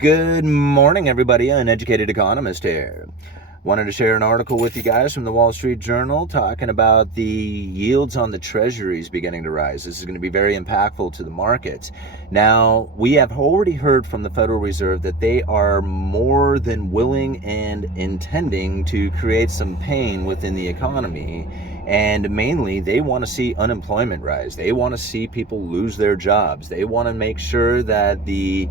Good morning, everybody. Uneducated Economist here. Wanted to share an article with you guys from the Wall Street Journal talking about the yields on the treasuries beginning to rise. This is going to be very impactful to the markets. Now, we have already heard from the Federal Reserve that they are more than willing and intending to create some pain within the economy. And mainly, they want to see unemployment rise. They want to see people lose their jobs. They want to make sure that the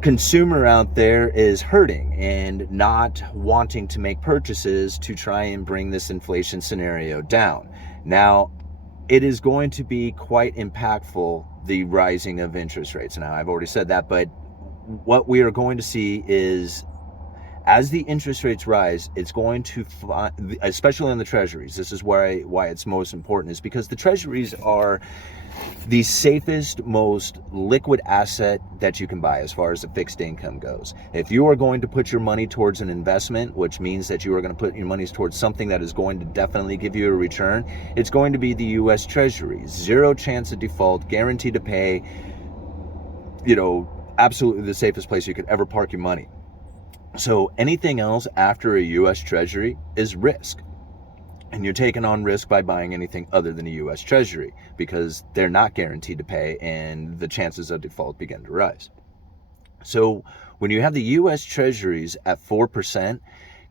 consumer out there is hurting and not wanting to make purchases to try and bring this inflation scenario down. Now, it is going to be quite impactful, the rising of interest rates. Now, I've already said that, but what we are going to see is as the interest rates rise, it's going to, especially on the treasuries, this is why it's most important, is because the treasuries are the safest, most liquid asset that you can buy as far as the fixed income goes. If you are going to put your money towards an investment, which means that you are going to put your money towards something that is going to definitely give you a return, it's going to be the U.S. Treasury. Zero chance of default, guaranteed to pay, absolutely the safest place you could ever park your money. So anything else after a U.S. Treasury is risk. And you're taking on risk by buying anything other than a U.S. Treasury because they're not guaranteed to pay and the chances of default begin to rise. So when you have the U.S. Treasuries at 4%,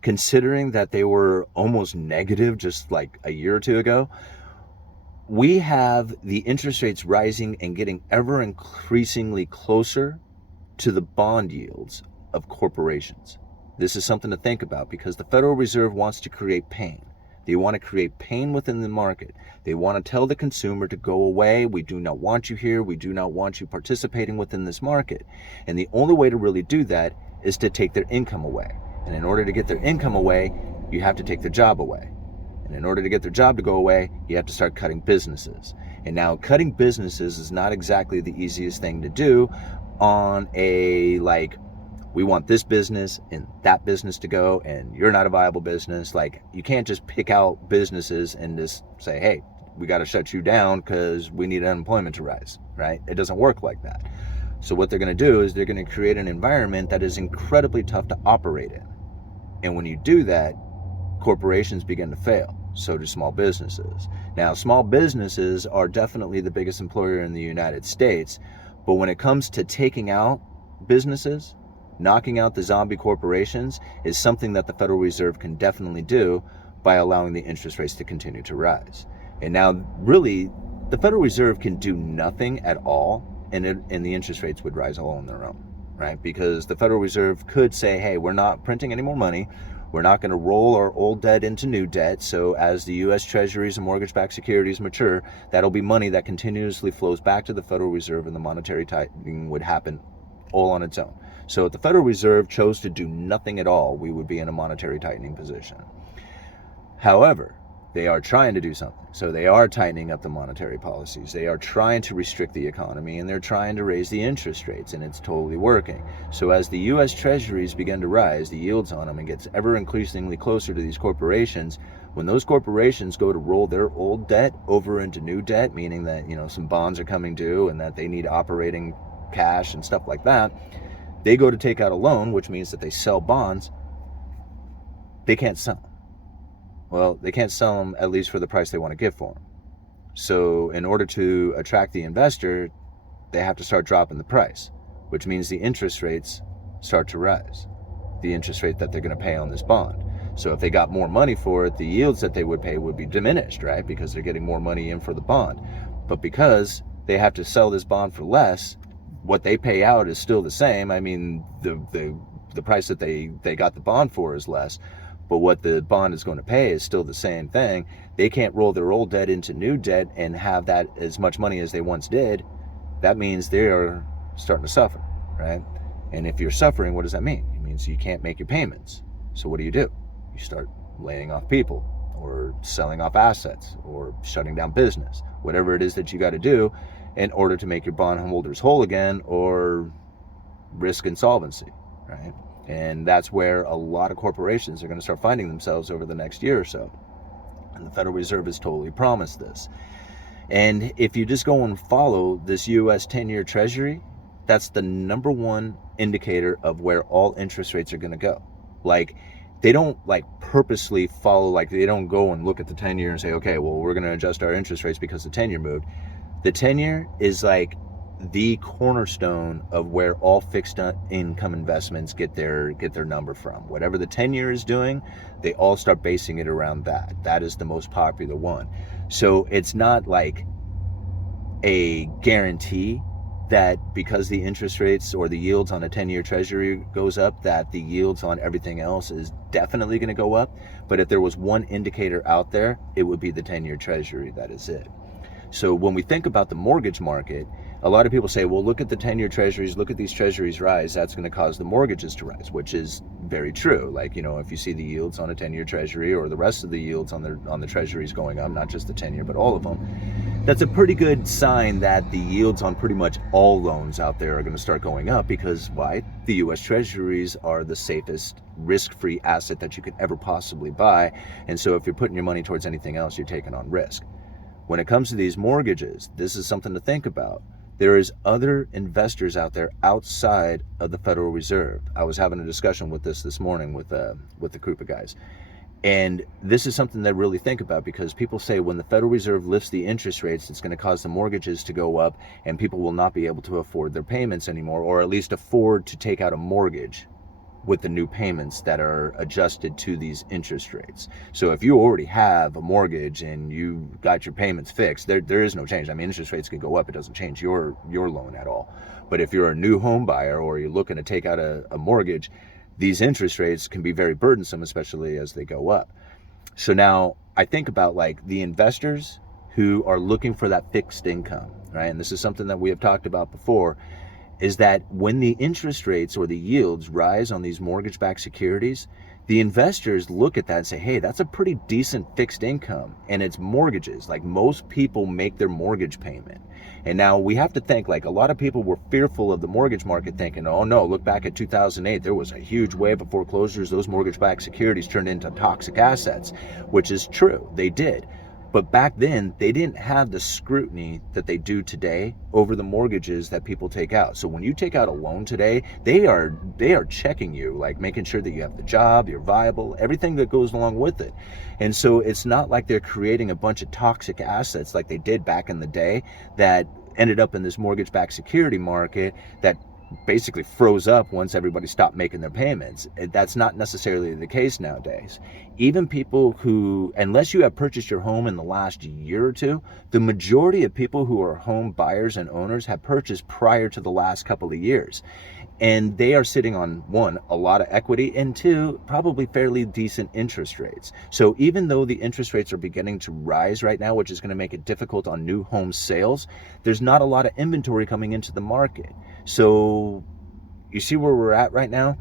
considering that they were almost negative just like a year or two ago, we have the interest rates rising and getting ever increasingly closer to the bond yields of corporations. This is something to think about because the Federal Reserve wants to create pain. They want to create pain within the market. They want to tell the consumer to go away. We do not want you here. We do not want you participating within this market. And the only way to really do that is to take their income away. And in order to get their income away, you have to take their job away. And in order to get their job to go away, you have to start cutting businesses. And now cutting businesses is not exactly the easiest thing to do on a we want this business and that business to go and you're not a viable business. You can't just pick out businesses and just say, hey, we got to shut you down because we need unemployment to rise, right? It doesn't work like that. So what they're going to do is they're going to create an environment that is incredibly tough to operate in. And when you do that, corporations begin to fail. So do small businesses. Now, small businesses are definitely the biggest employer in the United States. But when it comes to taking out businesses, knocking out the zombie corporations is something that the Federal Reserve can definitely do by allowing the interest rates to continue to rise. And now, really, the Federal Reserve can do nothing at all, and the interest rates would rise all on their own, right? Because the Federal Reserve could say, hey, we're not printing any more money. We're not going to roll our old debt into new debt. So as the U.S. Treasuries and mortgage-backed securities mature, that'll be money that continuously flows back to the Federal Reserve, and the monetary tightening would happen all on its own. So if the Federal Reserve chose to do nothing at all, we would be in a monetary tightening position. However, they are trying to do something. So they are tightening up the monetary policies. They are trying to restrict the economy, and they're trying to raise the interest rates, and it's totally working. So as the U.S. Treasuries begin to rise, the yields on them, and gets ever increasingly closer to these corporations, when those corporations go to roll their old debt over into new debt, meaning that, some bonds are coming due and that they need operating cash and stuff like that, they go to take out a loan, which means that they sell bonds. They can't sell them. Well, they can't sell them at least for the price they want to give for them. So in order to attract the investor, they have to start dropping the price, which means the interest rates start to rise, the interest rate that they're going to pay on this bond. So if they got more money for it, the yields that they would pay would be diminished, right? Because they're getting more money in for the bond. But because they have to sell this bond for less, what they pay out is still the same. I mean, the price that they got the bond for is less, but what the bond is going to pay is still the same thing. They can't roll their old debt into new debt and have that as much money as they once did. That means they are starting to suffer, right? And if you're suffering, what does that mean? It means you can't make your payments. So what do? You start laying off people or selling off assets or shutting down business, whatever it is that you got to do in order to make your bondholders whole again or risk insolvency, right? And that's where a lot of corporations are going to start finding themselves over the next year or so. And the Federal Reserve has totally promised this. And if you just go and follow this U.S. 10-year Treasury, that's the number one indicator of where all interest rates are going to go. Like, they don't like purposely follow, like they don't go and look at the 10-year and say, okay, well, we're going to adjust our interest rates because the 10-year moved. The 10-year is like the cornerstone of where all fixed income investments get their number from. Whatever the 10-year is doing, they all start basing it around that. That is the most popular one. So it's not like a guarantee that because the interest rates or the yields on a 10-year treasury goes up, that the yields on everything else is definitely going to go up. But if there was one indicator out there, it would be the 10-year treasury. That is it. So when we think about the mortgage market, a lot of people say, well, look at the 10-year treasuries, look at these treasuries rise, that's going to cause the mortgages to rise, which is very true. Like, you know, if you see the yields on a 10-year treasury or the rest of the yields on the treasuries going up, not just the 10-year, but all of them, that's a pretty good sign that the yields on pretty much all loans out there are going to start going up, because why? The U.S. treasuries are the safest risk-free asset that you could ever possibly buy. And so if you're putting your money towards anything else, you're taking on risk. When it comes to these mortgages, this is something to think about. There is other investors out there outside of the Federal Reserve. I was having a discussion with this morning with a group of guys. And this is something to really think about, because people say when the Federal Reserve lifts the interest rates, it's going to cause the mortgages to go up and people will not be able to afford their payments anymore, or at least afford to take out a mortgage with the new payments that are adjusted to these interest rates. So if you already have a mortgage and you got your payments fixed, there is no change. I mean, interest rates can go up. It doesn't change your loan at all. But if you're a new home buyer or you're looking to take out a mortgage, these interest rates can be very burdensome, especially as they go up. So now I think about like the investors who are looking for that fixed income, right? And this is something that we have talked about before, is that when the interest rates or the yields rise on these mortgage-backed securities, the investors look at that and say, hey, that's a pretty decent fixed income, and it's mortgages. Like, most people make their mortgage payment. And now we have to think, like, a lot of people were fearful of the mortgage market, thinking, oh no, look back at 2008, there was a huge wave of foreclosures. Those mortgage-backed securities turned into toxic assets, which is true, they did. But back then, they didn't have the scrutiny that they do today over the mortgages that people take out. So when you take out a loan today, they are checking you, like making sure that you have the job, you're viable, everything that goes along with it. And so it's not like they're creating a bunch of toxic assets like they did back in the day that ended up in this mortgage-backed security market that basically froze up once everybody stopped making their payments. That's not necessarily the case nowadays. Even people who, unless you have purchased your home in the last year or two, the majority of people who are home buyers and owners have purchased prior to the last couple of years. And they are sitting on, one, a lot of equity, and two, probably fairly decent interest rates. So even though the interest rates are beginning to rise right now, which is going to make it difficult on new home sales, there's not a lot of inventory coming into the market. So you see where we're at right now?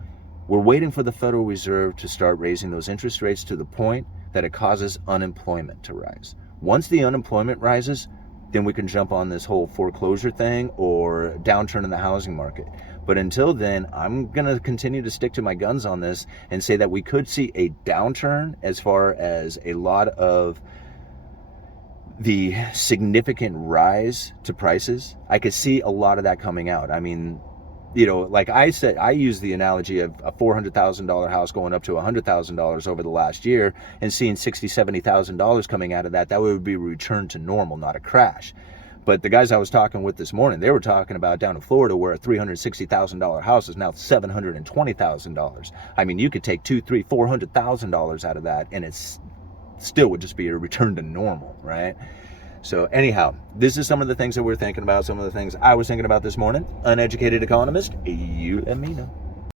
We're waiting for the Federal Reserve to start raising those interest rates to the point that it causes unemployment to rise. Once the unemployment rises, then we can jump on this whole foreclosure thing or downturn in the housing market. But until then, I'm going to continue to stick to my guns on this and say that we could see a downturn as far as a lot of the significant rise to prices. I could see a lot of that coming out. I mean, you know, like I said, I use the analogy of a $400,000 house going up to $100,000 over the last year and seeing $60,000, $70,000 coming out of that. That would be a return to normal, not a crash. But the guys I was talking with this morning, they were talking about down in Florida where a $360,000 house is now $720,000. I mean, you could take $200,000, $300,000, $400,000 out of that, and it's still would just be a return to normal, right? So anyhow, this is some of the things that we're thinking about, some of the things I was thinking about this morning. Uneducated Economist, you let me know.